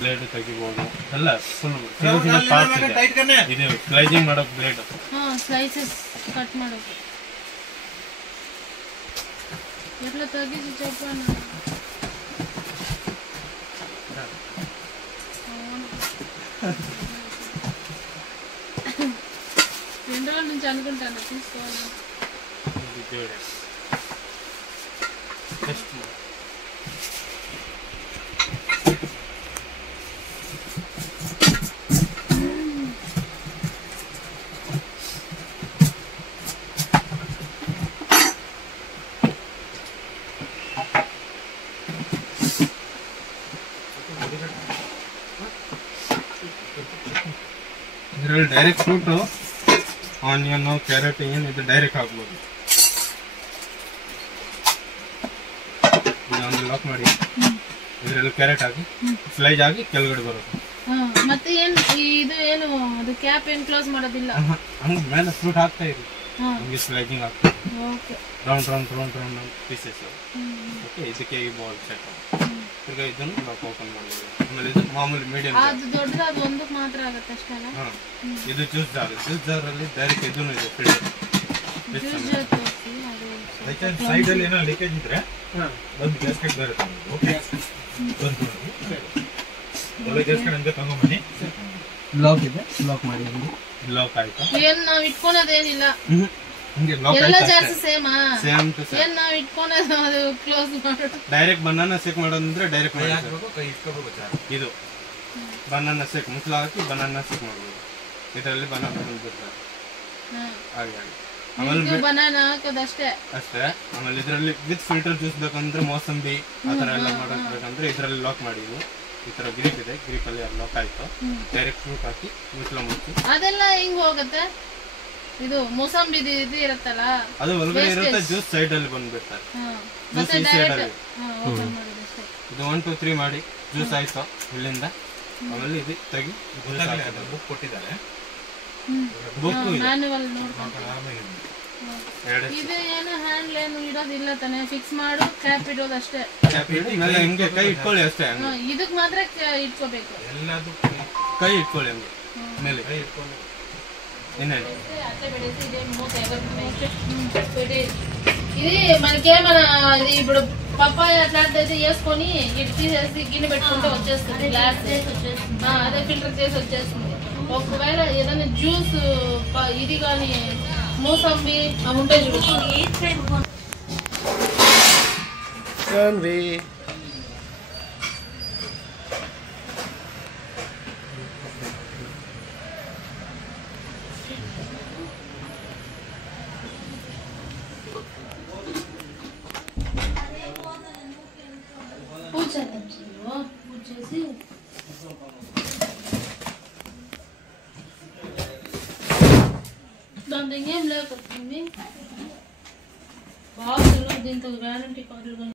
Blade ತೆಗಿಬಹುದು ಎಲ್ಲ full parts ಇದೆ ಇದು ಸ್ಲೈಸಿಂಗ್ ಮಾಡೋಕೆ ಬ್ಲೇಡ್ ಸ್ಲೈಸಸ್ ಕಟ್ ಮಾಡೋಕೆ ಎಲ್ಲ ತೆಗಿಸಿ ಚಪ್ಪನ రెండోల నుంచి అనుకుంటాను తీసుకోవాలి ಇದರಲ್ಲಿ ಡೈರೆಕ್ಟ್ ಫ್ರೂಟ್ ಆನಿಯನ್ ಕ್ಯಾರೆಟ್ ಏನಿದೆ ಡೈರೆಕ್ಟ್ ಹಾಕ್ಬೋದು. ಇದೊಂದು ಲಾಕ್ ಮಾಡಿ ಇದರಲ್ಲಿ ಕ್ಯಾರೆಟ್ ಹಾಕಿ ಸ್ಲೈಸ್ ಆಗಿ ಕೆಳಗಡೆ ಬರುತ್ತೆ. ಮತ್ತೆ ಇದು ಏನು ಅದು ಕ್ಯಾಪ್ ಏನು ಕ್ಲೋಸ್ ಮಾಡೋದಿಲ್ಲ, ಹಂಗೆ ಮೇಲೆ ಫ್ರೂಟ್ ಹಾಕ್ತಾ ಇರಿ, ಹಂಗೆ ಸ್ಲೈಸಿಂಗ್ ಆಗ್ತದೆ. Round round round round pieces. Okay, ಇದಕ್ಕೆ ಈ ಬಾಲ್ ಸೆಟ್. ಈಗ ಇದನ್ನು ಲಾಕ್ ಓಪನ್ ಮಾಡಬಹುದು. ಆಮೇಲೆ ಇದು ಮಾಮೂಲಿ ಮೀಡಿಯಂ, ಅದು ದೊಡ್ಡದು, ಅದು ಒಂದಕ್ಕೆ ಮಾತ್ರ ಆಗುತ್ತೆ ಅಷ್ಟೇ ಅಲ್ಲ. ಇದು ಜ್ಯೂಸ್ ಜಾರ್. ಜ್ಯೂಸ್ ಜಾರ್ ಅಲ್ಲಿ ಡೈರೆಕ್ಟ್ ಇದನ್ನು ಇದೆ ಫಿಲ್ಟರ್. ಸೈಡ್ ಅಲ್ಲಿ ಏನೋ ಲೀಕೇಜ್ ಇದ್ರೆ ಒಂದು ಗ್ಯಾಸ್ಕೆಟ್ ಬರುತ್ತೆ. ಓಕೆ, ಬಂತು ಒಳ್ಳೆ ಗ್ಯಾಸ್ಕೆಟ್ ಅಂತ ತಗೊಂಬನ್ನಿ. ಲಾಕ್ ಇದೆ, ಲಾಕ್ ಮಾಡಿ. ಲಾಕ್ ಆಯ್ತಾ? ಏನು ನಾವು ಇಟ್ಕೊಳೋದೇನಿಲ್ಲ, ಹಿಂಗೆ ಲಾಕ್ ಎಲ್ಲ ಆಯ್ತಾ? ಜಾಸ್ತಿ ಸೇಮ್ ಟು ಸೇಮ್. ಏನು ನಾವು ಇಟ್ಕೊಳೋದು ಅದು ಕ್ಲೋಸ್ ಮಾಡೋದು. ಡೈರೆಕ್ಟ್ ಬನಾನಾ ಶೇಕ್ ಮಾಡೋದಂದ್ರೆ ಡೈರೆಕ್ಟ್ ಮಾಡಿ ಹಾಕಬೇಕು, ಕೈ ಇಟ್ಕೋಬೇಕು. ಇದು ಬನಾನಾ ಶೇಕ್ ಮುಚ್ಚಳ ಹಾಕಿ ಬನಾನಾ ಶೇಕ್ ಮಾಡಬಹುದು. ಇದರಲ್ಲಿ ಬನಾನಾ ಬಂದ್ಬಿಡ್ತಾರೆ ಹಾಗೆ. ಆಮೇಲೆ ಬನಾನಾ ಹಾಕೋದಷ್ಟೇ ಅಷ್ಟೇ. ಆಮೇಲೆ ಇದರಲ್ಲಿ ವಿತ್ ಫಿಲ್ಟರ್ ಜ್ಯೂಸ್ ಬೇಕಂದ್ರೆ ಮೋಸಂಬಿ ಆ ಥರ ಎಲ್ಲ ಮಾಡಬೇಕಂದ್ರೆ ಇದರಲ್ಲಿ ಲಾಕ್ ಮಾಡಿ. ಈ ತರ ಗ್ರಿಪ್ ಇದೆ, ಗ್ರಿಪ್ ಅಲ್ಲಿ ಲಾಕ್ ಆಯ್ತು. ಡೈರೆಕ್ಟ್ ಫ್ರೂಟ್ ಹಾಕಿ ಮುಚ್ಚಳ ಮುಚ್ಚಿ ಅದೆಲ್ಲ ಹಿಂಗ್ ಹೋಗುತ್ತೆ. ಇದು ಮೋಸಂಬಿ ಇದು ಇರುತ್ತಲ್ಲ, ಅದು ಒಳಗಡೆ ಇರುತ್ತೆ, ಜ್ಯೂಸ್ ಸೈಡ್ ಅಲ್ಲಿ ಬಂದ್ಬಿಡ್ತಾರೆ. ಜ್ಯೂಸ್ ಈ ಸೈಡ್ ಅಲ್ಲಿ. ಇದು 1 2 3 ಮಾಡಿ ಜ್ಯೂಸ್ ಆಯ್ತು ಇಲ್ಲಿಂದ. ಆಮೇಲೆ ಇದು ತೆಗಿ ಬುಕ್ ಕೊಟ್ಟಿದ್ದಾರೆ, ಬುಕ್ ಮ್ಯಾನ್ಯುವಲ್ ಇದು ಏನು ಹ್ಯಾಂಡ್ಲ್ ಏನು ಇಡೋದಿಲ್ಲ ತಾನೆ, ಫಿಕ್ಸ್ ಮಾಡು, ಕ್ಯಾಪ್ ಇಡೋದು ಅಷ್ಟೇ. ಕ್ಯಾಪ್ ಇಡಿ ಮೇಲೆ ಹಿಂಗೆ ಕೈ ಇಟ್ಕೊಳ್ಳಿ ಅಷ್ಟೇ. ಇದಕ್ಕೆ ಮಾತ್ರ ಇಟ್ಕೋಬೇಕು, ಎಲ್ಲದೂ ಕೈ ಇಟ್ಕೊಳ್ಳಿ ಹಂಗೆ ಮೇಲೆ ಕೈ ಇಟ್ಕೊಳ್ಳಿ. ఇది మనకేమైనా ఇప్పుడు పప్పాయ అట్లాంటిది వేసుకొని ఇటు తీసేసి గిన్నె పెట్టుకుంటే వచ్చేస్తుంది, గ్లాస్ అదే ఫిల్టర్ చేసి వచ్చేస్తుంది. ఒకవేళ ఏదైనా జ్యూస్ ఇది కానీ మోసంబి అవి ఉంటాయి చూడు. పూజేసి దాని ఏం లేకపోతుంది. బాక్సులు దీంతో గ్యారంటీ కార్డులు